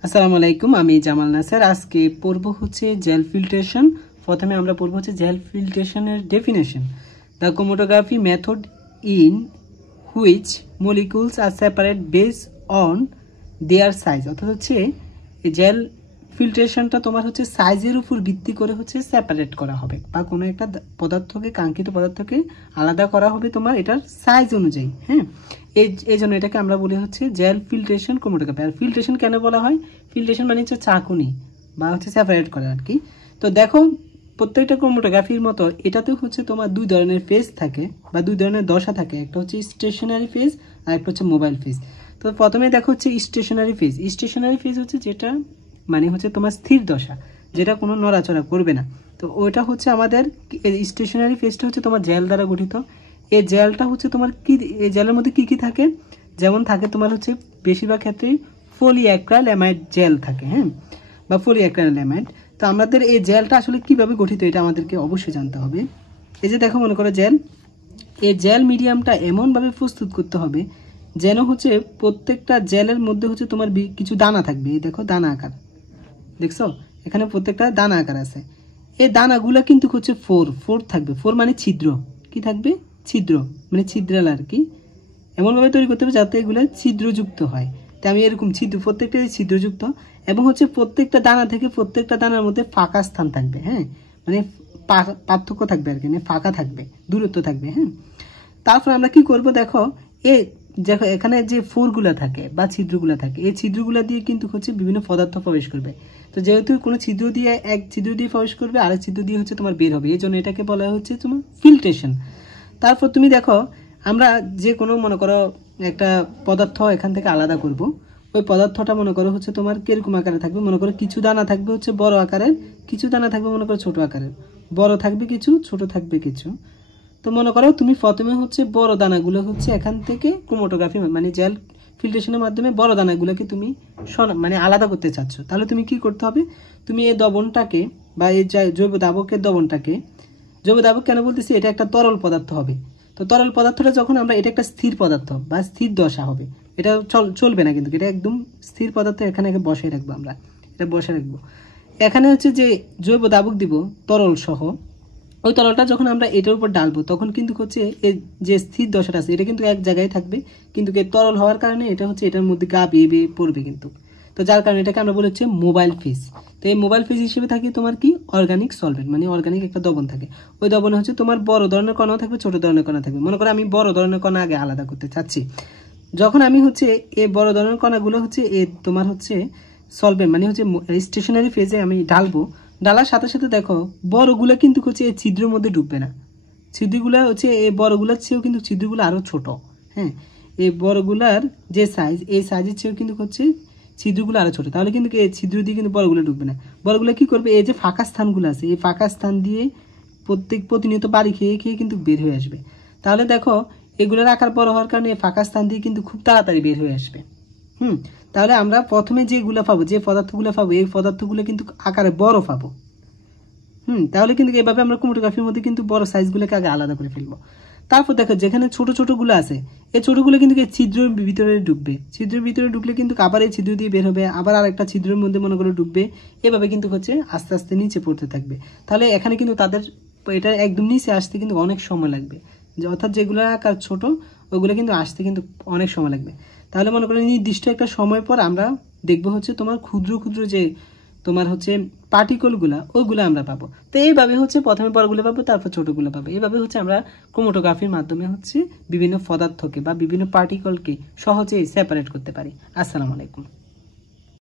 আসসালামু আলাইকুম, আমি জামাল নাসের। আজকে পড়ব হচ্ছে জেল ফিল্ট্রেশন। প্রথমে আমরা পড়ব হচ্ছে জেল ফিল্ট্রেশনের definition. The chromatography method in which molecules are separate base on their size. অর্থাৎ হচ্ছে জেল ফিল্ট্রেশনটা তোমার হচ্ছে সাইজের উপর ভিত্তি করে হচ্ছে সেপারেট করা হবে, বা কোনো একটা পদার্থকে, কাঙ্ক্ষিত পদার্থকে আলাদা করা হবে তোমার এটার সাইজ অনুযায়ী। হ্যাঁ, এই জন্য এটাকে আমরা বলি হচ্ছে জেল ফিল্ট্রেশন ক্রোমাটোগ্রাফি। আর ফিল্ট্রেশন কেন বলা হয়? ফিল্ট্রেশন মানে হচ্ছে চাকুনি বা হচ্ছে সেপারেট করা আর কি। তো দেখো, প্রত্যেকটা ক্রোমাটোগ্রাফির মতো এটাতেও হচ্ছে তোমার দুই ধরনের ফেজ থাকে বা দুই ধরনের দশা থাকে। একটা হচ্ছে স্টেশনারি ফেজ আর একটা হচ্ছে মোবাইল ফেজ। তো প্রথমে দেখো হচ্ছে স্টেশনারি ফেজ। স্টেশনারি ফেজ হচ্ছে যেটা মানে হচ্ছে তোমার স্থির দশা, যেটা কোনো নড়াচড়া করবে না। তো ওইটা হচ্ছে আমাদের স্টেশনারি ফেজটা হচ্ছে তোমার জেল দ্বারা গঠিত। এই জেলটা হচ্ছে তোমার কি, এই জেলের মধ্যে কি কি থাকে? যেমন থাকে তোমার হচ্ছে বেশিরভাগ ক্ষেত্রেই পলিঅ্যাক্রাইলামাইড জেল থাকে, হ্যাঁ, বা পলিঅ্যাক্রাইলামাইড। তো আমাদের এই জেলটা আসলে কিভাবে গঠিত এটা আমাদেরকে অবশ্যই জানতে হবে। এই যে দেখো, মনে করো জেল, এই জেল মিডিয়ামটা এমনভাবে প্রস্তুত করতে হবে যেন হচ্ছে প্রত্যেকটা জেলের মধ্যে হচ্ছে তোমার কিছু দানা থাকবে। এই দেখো দানা আকার, দেখছো এখানে প্রত্যেকটা দানা আকার আছে। এই দানাগুলো কিন্তু হচ্ছে ফোর থাকবে। ফোর মানে ছিদ্র, কি থাকবে? ছিদ্র, মানে ছিদ্রাল আর কি। এমনভাবে তৈরি করতে হবে যাতে এগুলো ছিদ্রযুক্ত হয়। তাই আমি এরকম প্রত্যেকটা ছিদ্রযুক্ত, এবং হচ্ছে প্রত্যেকটা দানা থেকে প্রত্যেকটা দানার মধ্যে ফাঁকা স্থান থাকবে। হ্যাঁ, মানে পার্থক্য থাকবে আর কি, মানে ফাঁকা থাকবে, দূরত্ব থাকবে। হ্যাঁ, তারপর আমরা কি করব? দেখো দেখো এখানে যে ফোরগুলা থাকে বা ছিদ্রগুলা থাকে, এই ছিদ্রগুলা দিয়ে কিন্তু হচ্ছে বিভিন্ন পদার্থ প্রবেশ করবে। তো যেহেতু কোনো ছিদ্র দিয়ে, এক ছিদ্র দিয়ে প্রবেশ করবে, আরেক ছিদ্র দিয়ে হচ্ছে তোমার বের হবে, এই জন্য এটাকে বলা হচ্ছে তোমার ফিল্ট্রেশন। তারপর তুমি দেখো, আমরা যে কোনো মনে করো একটা পদার্থ এখান থেকে আলাদা করব, ওই পদার্থটা মনে করো হচ্ছে তোমার কিরকম আকারে থাকবে? মনে করো কিছু দানা থাকবে হচ্ছে বড় আকারের, কিছু দানা থাকবে মনে করো ছোট আকারের। বড় থাকবে কিছু, ছোট থাকবে কিছু। তো মনে করো তুমি প্রথমে হচ্ছে বড় দানাগুলো হচ্ছে এখান থেকে ক্রোমাটোগ্রাফি মানে জেল ফিল্ট্রেশনের মাধ্যমে বড় দানাগুলোকে তুমি মানে আলাদা করতে চাচ্ছ। তাহলে তুমি কি করতে হবে? তুমি এই দ্রবণটাকে বা এই জৈব দাবকের দ্রবণটাকে, জৈব দাবক কেন বলতেছি, এটা একটা তরল পদার্থ হবে। তো তরল পদার্থটা যখন আমরা, এটা একটা স্থির পদার্থ বা স্থির দশা হবে, এটা চলবে না কিন্তু, এটা একদম স্থির পদার্থ। এখানে বসাই রাখবো আমরা, এটা বসাই রাখবো। এখানে হচ্ছে যে জৈব দাবক দিব তরল সহ, ওই তরলটা যখন আমরা এটার উপর ডালবো তখন কিন্তু হচ্ছে এই যে স্থির দশাটা আছে এটা কিন্তু এক জায়গায় থাকবে, কিন্তু তরল হওয়ার কারণে এটা হচ্ছে এটার মধ্যে গা বেয়ে বেয়ে পড়বে কিন্তু। তো যার কারণে এটাকে আমরা বলি হচ্ছে মোবাইল ফেজ। তো এই মোবাইল ফেজ হিসেবে থাকে তোমার কি, অর্গানিক সলভেন্ট, মানে অর্গানিক একটা দ্রবণ থাকে। ওই দ্রবণে হচ্ছে তোমার বড় ধরনের কণাও থাকবে, ছোট ধরনের কণা থাকবে। মনে করো আমি বড় ধরনের কণা আগে আলাদা করতে চাচ্ছি, যখন আমি হচ্ছে এই বড় ধরনের কণাগুলো হচ্ছে তোমার হচ্ছে সলভেন্ট মানে হচ্ছে স্টেশনারি ফেজে আমি ঢালবো, ডালার সাথে সাথে দেখো বড়গুলো কিন্তু হচ্ছে এই ছিদ্রের মধ্যে ডুববে না। ছিদ্রগুলো হচ্ছে এই বড়গুলোর চেয়েও কিন্তু ছিদ্রগুলো আরও ছোট। হ্যাঁ, এই বড়গুলার যে সাইজ, এই সাইজের চেয়েও কিন্তু হচ্ছে ছিদ্রগুলো আরও ছোট। তাহলে কিন্তু এই ছিদ্র দিয়ে কিন্তু বড়গুলো ডুববে না। বড়গুলো কি করবে? এই যে ফাঁকা স্থানগুলো আছে, এই ফাঁকা স্থান দিয়ে প্রতিনিয়ত বাড়ি খেয়ে খেয়ে কিন্তু বের হয়ে আসবে। তাহলে দেখো এগুলোর আকার বড় হওয়ার কারণে ফাঁকা স্থান দিয়ে কিন্তু খুব তাড়াতাড়ি বের হয়ে আসবে। তাহলে আমরা প্রথমে যেগুলো পাবো, যে পদার্থগুলো পাবো, এই পদার্থগুলো কিন্তু আকারে বড় পাবো। তাহলে কিন্তু এভাবে আমরা ক্রোমাটোগ্রাফির মধ্যে কিন্তু বড় সাইজগুলোকে আগে আলাদা করে ফেলবো। তারপর দেখো যেখানে ছোট ছোটগুলো আছে, এই ছোটগুলো কিন্তু এই ছিদ্রের ভিতরে ঢুকবে। ছিদ্রের ভিতরে ঢুকলে কিন্তু আবার এই ছিদ্র দিয়ে বের হবে, আবার আরেকটা ছিদ্রের মধ্যে মনে করে ঢুকবে। এভাবে কিন্তু হচ্ছে আস্তে আস্তে নিচে পড়তে থাকবে। তাহলে এখানে কিন্তু তাদের এটা একদম নিচে আসতে কিন্তু অনেক সময় লাগবে, অর্থাৎ যেগুলোর আকার ছোট ওগুলো কিন্তু আসতে কিন্তু অনেক সময় লাগবে। তাহলে মনে করেন নির্দিষ্ট একটা সময় পর আমরা দেখবো হচ্ছে তোমার ক্ষুদ্র ক্ষুদ্র যে তোমার হচ্ছে পার্টিকলগুলো, ওইগুলো আমরা পাবো। তো এইভাবে হচ্ছে প্রথমে বড়গুলো পাবো, তারপর ছোটগুলো পাবো। এইভাবে হচ্ছে আমরা ক্রোমাটোগ্রাফির মাধ্যমে হচ্ছে বিভিন্ন পদার্থকে বা বিভিন্ন পার্টিকলকে সহজেই সেপারেট করতে পারি। আসসালামু আলাইকুম।